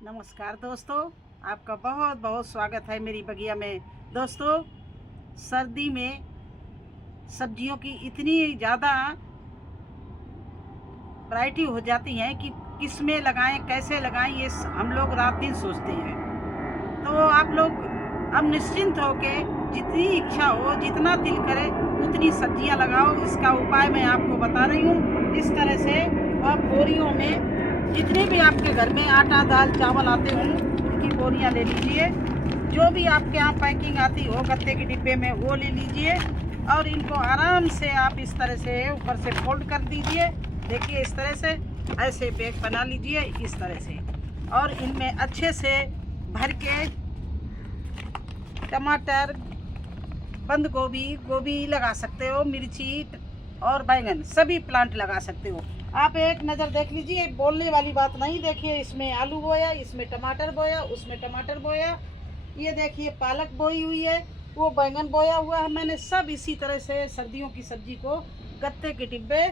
नमस्कार दोस्तों, आपका बहुत बहुत स्वागत है मेरी बगिया में। दोस्तों, सर्दी में सब्जियों की इतनी ज़्यादा वैरायटी हो जाती है कि किस में लगाएं, कैसे लगाएं, ये हम लोग रात दिन सोचते हैं। तो आप लोग अब निश्चिंत हो के जितनी इच्छा हो, जितना दिल करे उतनी सब्जियां लगाओ। इसका उपाय मैं आपको बता रही हूँ। इस तरह से आप बोरियों में जितने भी आपके घर में आटा दाल चावल आते हों उनकी बोरियां ले लीजिए। जो भी आपके यहाँ पैकिंग आती हो गत्ते के डिब्बे में वो ले लीजिए और इनको आराम से आप इस तरह से ऊपर से फोल्ड कर दीजिए। देखिए इस तरह से ऐसे बैग बना लीजिए इस तरह से, और इनमें अच्छे से भर के टमाटर, बंद गोभी, गोभी लगा सकते हो, मिर्ची और बैंगन सभी प्लांट लगा सकते हो। आप एक नज़र देख लीजिए, बोलने वाली बात नहीं। देखिए इसमें आलू बोया, इसमें टमाटर बोया, उसमें टमाटर बोया, ये देखिए पालक बोई हुई है, वो बैंगन बोया हुआ है मैंने। सब इसी तरह से सर्दियों की सब्जी को गत्ते के डिब्बे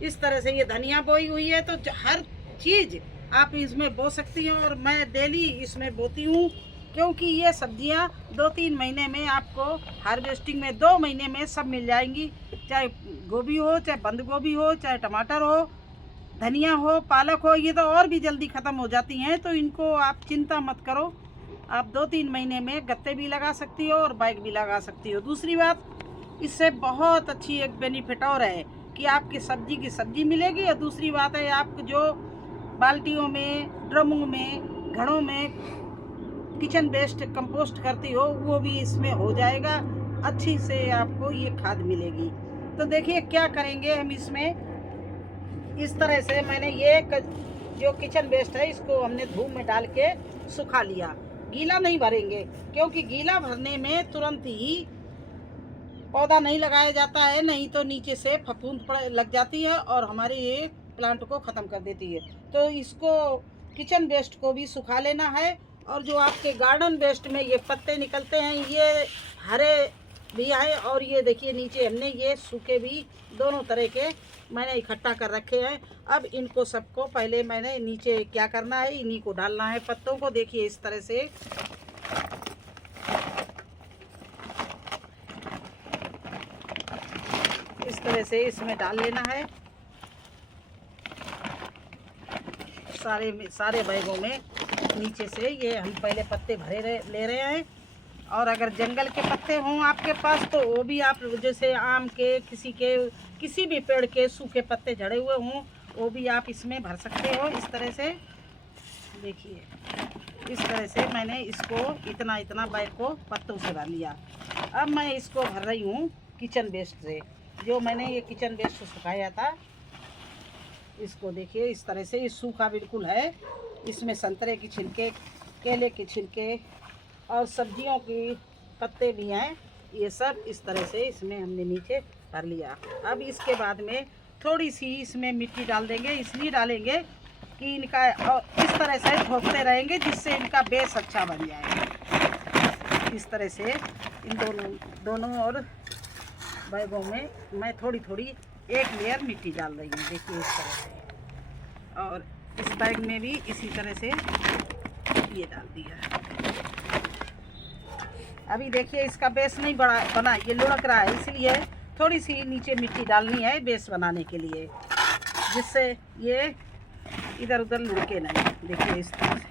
इस तरह से, ये धनिया बोई हुई है। तो हर चीज़ आप इसमें बो सकती हैं और मैं डेली इसमें बोती हूँ, क्योंकि ये सब्जियां 2-3 महीने में आपको हार्वेस्टिंग में 2 महीने में सब मिल जाएंगी। चाहे गोभी हो, चाहे बंद गोभी हो, चाहे टमाटर हो, धनिया हो, पालक हो, ये तो और भी जल्दी ख़त्म हो जाती हैं। तो इनको आप चिंता मत करो, आप 2-3 महीने में गत्ते भी लगा सकती हो और बैग भी लगा सकती हो। दूसरी बात, इससे बहुत अच्छी एक बेनिफिट और है कि आपकी सब्जी की सब्जी मिलेगी। और दूसरी बात है, आप जो बाल्टियों में, ड्रमों में, घड़ों में किचन वेस्ट कंपोस्ट करती हो वो भी इसमें हो जाएगा। अच्छी से आपको ये खाद मिलेगी। तो देखिए क्या करेंगे हम इसमें। इस तरह से मैंने ये जो किचन वेस्ट है इसको हमने धूप में डाल के सुखा लिया। गीला नहीं भरेंगे, क्योंकि गीला भरने में तुरंत ही पौधा नहीं लगाया जाता है, नहीं तो नीचे से फफूंद लग जाती है और हमारे ये प्लांट को ख़त्म कर देती है। तो इसको किचन वेस्ट को भी सुखा लेना है। और जो आपके गार्डन वेस्ट में ये पत्ते निकलते हैं, ये हरे भी हैं और ये देखिए नीचे हमने ये सूखे भी दोनों तरह के मैंने इकट्ठा कर रखे हैं। अब इनको सबको पहले मैंने नीचे क्या करना है, इन्हीं को डालना है पत्तों को। देखिए इस तरह से इसमें डाल लेना है सारे बैगों में। नीचे से ये हम पहले पत्ते ले रहे हैं। और अगर जंगल के पत्ते हों आपके पास तो वो भी आप, जैसे आम के, किसी भी पेड़ के सूखे पत्ते झड़े हुए हों वो भी आप इसमें भर सकते हो। इस तरह से देखिए, इस तरह से मैंने इसको इतना बैग को पत्तों से भर लिया। अब मैं इसको भर रही हूँ किचन वेस्ट से, जो मैंने ये किचन वेस्ट सुखाया था। इसको देखिए इस तरह से, ये सूखा बिल्कुल है। इसमें संतरे की छिलके, केले के छिलके और सब्जियों की पत्ते भी हैं। ये सब इस तरह से इसमें हमने नीचे भर लिया। अब इसके बाद में थोड़ी सी इसमें मिट्टी डाल देंगे। इसलिए डालेंगे कि इनका, और इस तरह से ठोकते रहेंगे जिससे इनका बेस अच्छा बन जाए। इस तरह से इन दोनों और बैगों में मैं थोड़ी थोड़ी एक लेयर मिट्टी डाल रही हूँ। देखिए इस तरह से, और इस बैग में भी इसी तरह से ये डाल दिया। अभी देखिए इसका बेस नहीं बना, ये लुढ़क रहा है, इसलिए थोड़ी सी नीचे मिट्टी डालनी है बेस बनाने के लिए, जिससे ये इधर उधर लुढ़के नहीं। देखिए इस तरह से।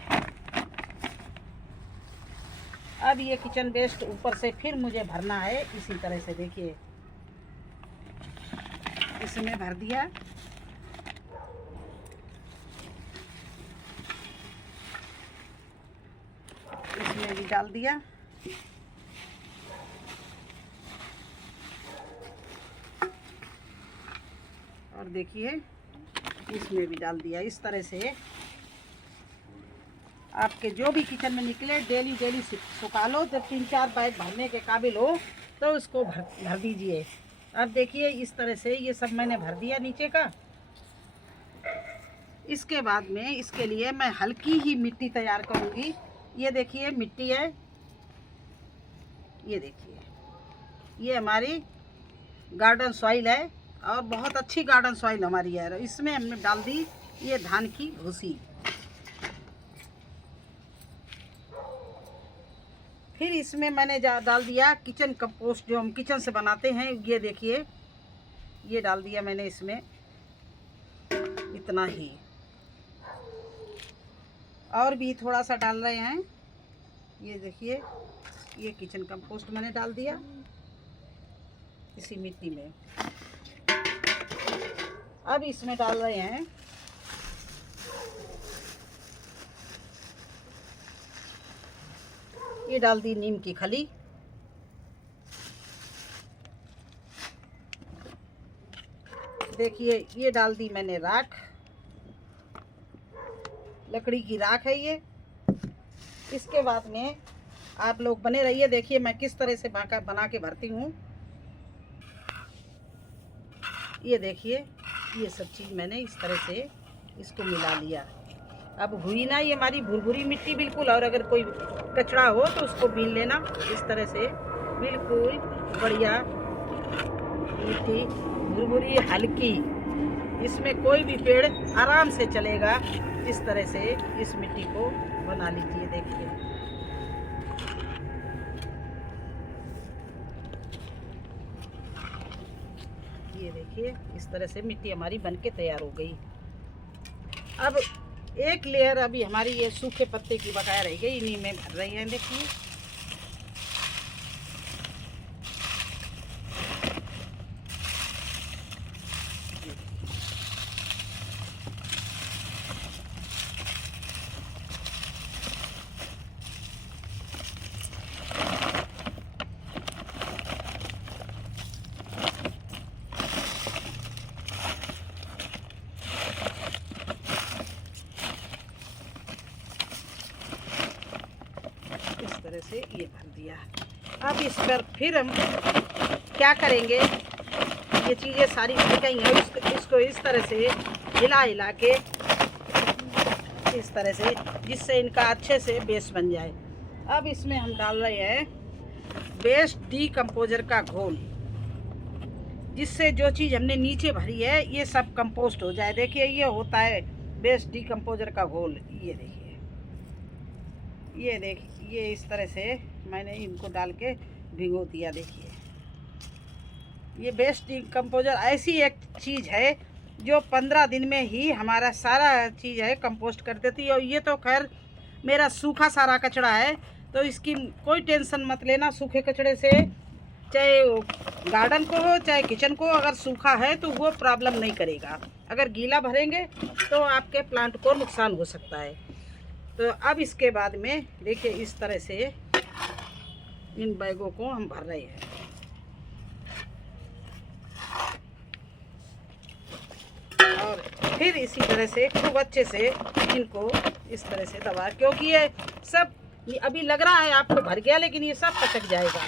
अब ये किचन वेस्ट ऊपर से फिर मुझे भरना है इसी तरह से। देखिए इसमें भर दिया, इसमें भी डाल दिया, और देखिए इसमें भी डाल दिया। इस तरह से आपके जो भी किचन में निकले डेली सुखा लो। जब 3-4 बैग भरने के काबिल हो तो उसको भर दीजिए। अब देखिए इस तरह से ये सब मैंने भर दिया नीचे का। इसके बाद में इसके लिए मैं हल्की ही मिट्टी तैयार करूँगी। ये देखिए मिट्टी है, ये देखिए ये हमारी गार्डन सॉइल है और बहुत अच्छी गार्डन सॉइल हमारी है। इसमें हमने डाल दी ये धान की भूसी। फिर इसमें मैंने डाल दिया किचन कंपोस्ट, जो हम किचन से बनाते हैं। ये देखिए, ये डाल दिया मैंने इसमें, इतना ही। और भी थोड़ा सा डाल रहे हैं। ये देखिए, ये किचन कंपोस्ट मैंने डाल दिया इसी मिट्टी में। अब इसमें डाल रहे हैं ये डाल दी नीम की खली। देखिए, ये डाल दी मैंने राख, लकड़ी की राख है ये। इसके बाद में आप लोग बने रहिए, देखिए मैं किस तरह से बना के भरती हूँ। ये देखिए, ये सब चीज़ मैंने इस तरह से इसको मिला लिया। अब हुई ना ये हमारी भुरभुरी मिट्टी बिल्कुल। और अगर कोई कचरा हो तो उसको बीन लेना इस तरह से, बिल्कुल बढ़िया मिट्टी भुरभुरी हल्की। इसमें कोई भी पेड़ आराम से चलेगा। इस तरह से इस मिट्टी को बना लीजिए। देखिए, ये देखिए, इस तरह से मिट्टी हमारी बनके तैयार हो गई। अब एक लेयर अभी हमारी ये सूखे पत्ते की बकाया रह गई, इन्हीं में भर रही है। देखिए, तरह से ये भर दिया। अब इस पर फिर हम क्या करेंगे, ये चीज़ें सारी भर गई हैं। इसको इस तरह से हिला हिला के, इस तरह से, जिससे इनका अच्छे से बेस बन जाए। अब इसमें हम डाल रहे हैं बेस्ट डीकम्पोजर का घोल, जिससे जो चीज़ हमने नीचे भरी है ये सब कंपोस्ट हो जाए। देखिए, ये होता है बेस्ट डीकम्पोजर का घोल। ये देखिए, ये इस तरह से मैंने इनको डाल के भिगो दिया। देखिए, ये बेस्ट डीकम्पोजर ऐसी एक चीज़ है जो 15 दिन में ही हमारा सारा चीज़ है कंपोस्ट कर देती है। और ये तो खैर मेरा सूखा सारा कचरा है, तो इसकी कोई टेंशन मत लेना। सूखे कचड़े से, चाहे गार्डन को हो चाहे किचन को, अगर सूखा है तो वो प्रॉब्लम नहीं करेगा। अगर गीला भरेंगे तो आपके प्लांट को नुकसान हो सकता है। तो अब इसके बाद में देखिए, इस तरह से इन बैगों को हम भर रहे हैं। और फिर इसी तरह से खूब अच्छे से इनको इस तरह से दबा, क्योंकि ये सब अभी लग रहा है आपको भर गया, लेकिन ये सब पचक जाएगा।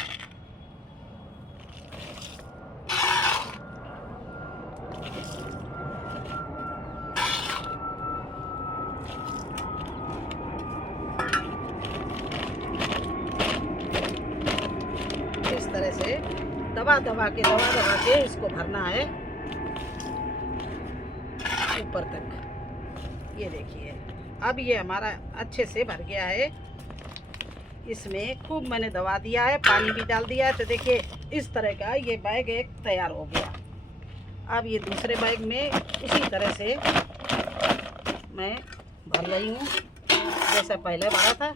इस तरह से दबा दबा के इसको भरना है ऊपर तक। ये देखिए, अब ये हमारा अच्छे से भर गया है। इसमें खूब मैंने दबा दिया है, पानी भी डाल दिया है। तो देखिए, इस तरह का ये बैग एक तैयार हो गया। अब ये दूसरे बैग में उसी तरह से मैं भर रही हूँ जैसा पहले भरा था।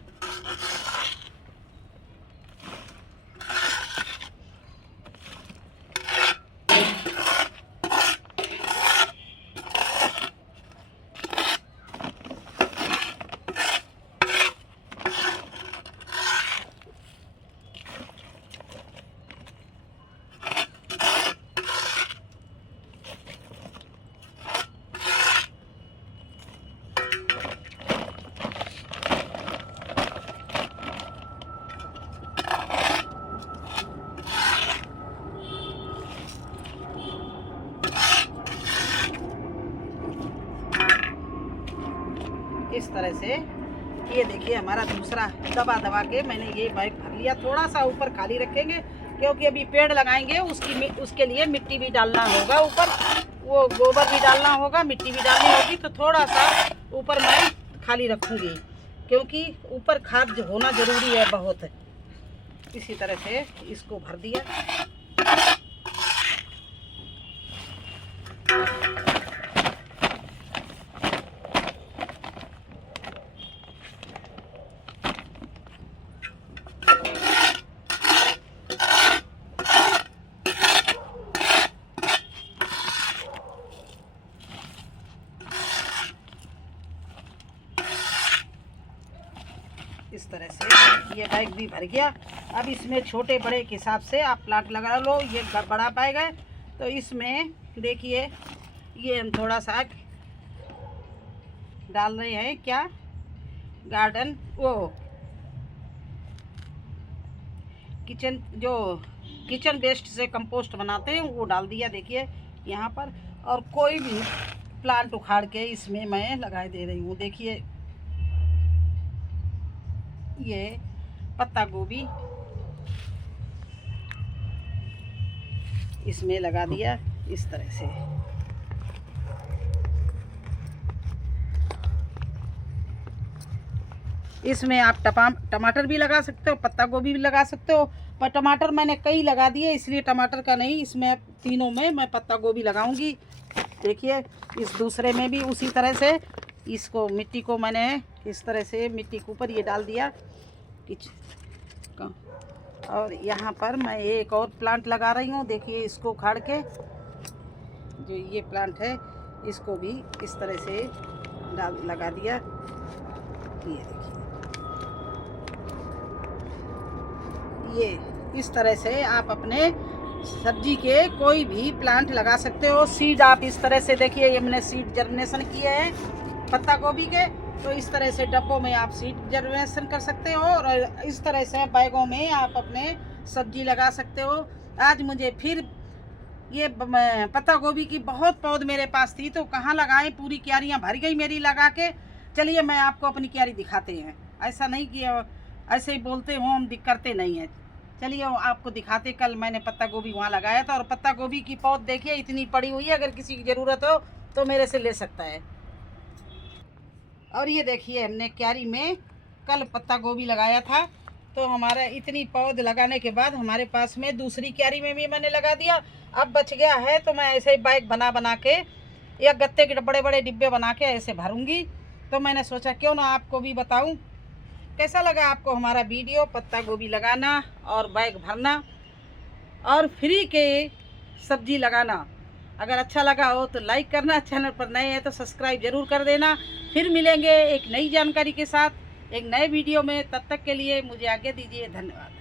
इस तरह से ये देखिए, हमारा दूसरा दबा दबा के मैंने ये बैग भर लिया। थोड़ा सा ऊपर खाली रखेंगे, क्योंकि अभी पेड़ लगाएंगे, उसके लिए मिट्टी भी डालना होगा ऊपर। वो गोबर भी डालना होगा, मिट्टी भी डालनी होगी। तो थोड़ा सा ऊपर मैं खाली रखूँगी, क्योंकि ऊपर खाद होना ज़रूरी है बहुत। इसी तरह से इसको भर दिया। इस तरह से ये बैग भी भर गया। अब इसमें छोटे बड़े के हिसाब से आप प्लांट लगा लो। ये बड़ा बैग है तो इसमें देखिए ये हम थोड़ा सा डाल रहे हैं, क्या गार्डन वो किचन वेस्ट से कंपोस्ट बनाते हैं वो डाल दिया। देखिए यहाँ पर, और कोई भी प्लांट उखाड़ के इसमें मैं लगा दे रही हूँ। देखिए ये पत्ता गोभी इसमें लगा दिया इस तरह से। इसमें आप टमाटर भी लगा सकते हो, पत्ता गोभी भी लगा सकते हो, पर टमाटर मैंने कई लगा दिए इसलिए टमाटर का नहीं, इसमें तीनों में मैं पत्ता गोभी लगाऊंगी। देखिए इस दूसरे में भी उसी तरह से इसको मिट्टी को मैंने इस तरह से मिट्टी के ऊपर ये डाल दिया और यहाँ पर मैं एक और प्लांट लगा रही हूँ। देखिए इसको उखाड़ के जो ये प्लांट है इसको भी इस तरह से लगा दिया। ये देखिए ये इस तरह से आप अपने सब्जी के कोई भी प्लांट लगा सकते हो। सीड आप इस तरह से देखिए ये मैंने सीड जर्मिनेशन किए हैं पत्ता गोभी के, तो इस तरह से डब्बों में आप सीड जर्मिनेशन कर सकते हो और इस तरह से बैगों में आप अपने सब्जी लगा सकते हो। आज मुझे फिर ये पत्ता गोभी की बहुत पौध मेरे पास थी तो कहाँ लगाएं, पूरी क्यारियाँ भर गई मेरी लगा के। चलिए मैं आपको अपनी क्यारी दिखाते हैं। ऐसा नहीं कि ऐसे ही बोलते हो हम करते नहीं हैं। चलिए आपको दिखाते। कल मैंने पत्ता गोभी वहाँ लगाया था और पत्ता गोभी की पौध देखिए इतनी पड़ी हुई है, अगर किसी की ज़रूरत हो तो मेरे से ले सकता है। और ये देखिए हमने क्यारी में कल पत्ता गोभी लगाया था तो हमारा इतनी पौध लगाने के बाद हमारे पास में दूसरी क्यारी में भी मैंने लगा दिया। अब बच गया है तो मैं ऐसे ही बैग बना के या गत्ते के बड़े बड़े डिब्बे बना के ऐसे भरूंगी। तो मैंने सोचा क्यों ना आपको भी बताऊं। कैसा लगा आपको हमारा वीडियो पत्ता गोभी लगाना और बैग भरना और फ्री के सब्जी लगाना? अगर अच्छा लगा हो तो लाइक करना, चैनल पर नए हैं तो सब्सक्राइब जरूर कर देना। फिर मिलेंगे एक नई जानकारी के साथ एक नए वीडियो में। तब तक के लिए मुझे आज्ञा दीजिए। धन्यवाद।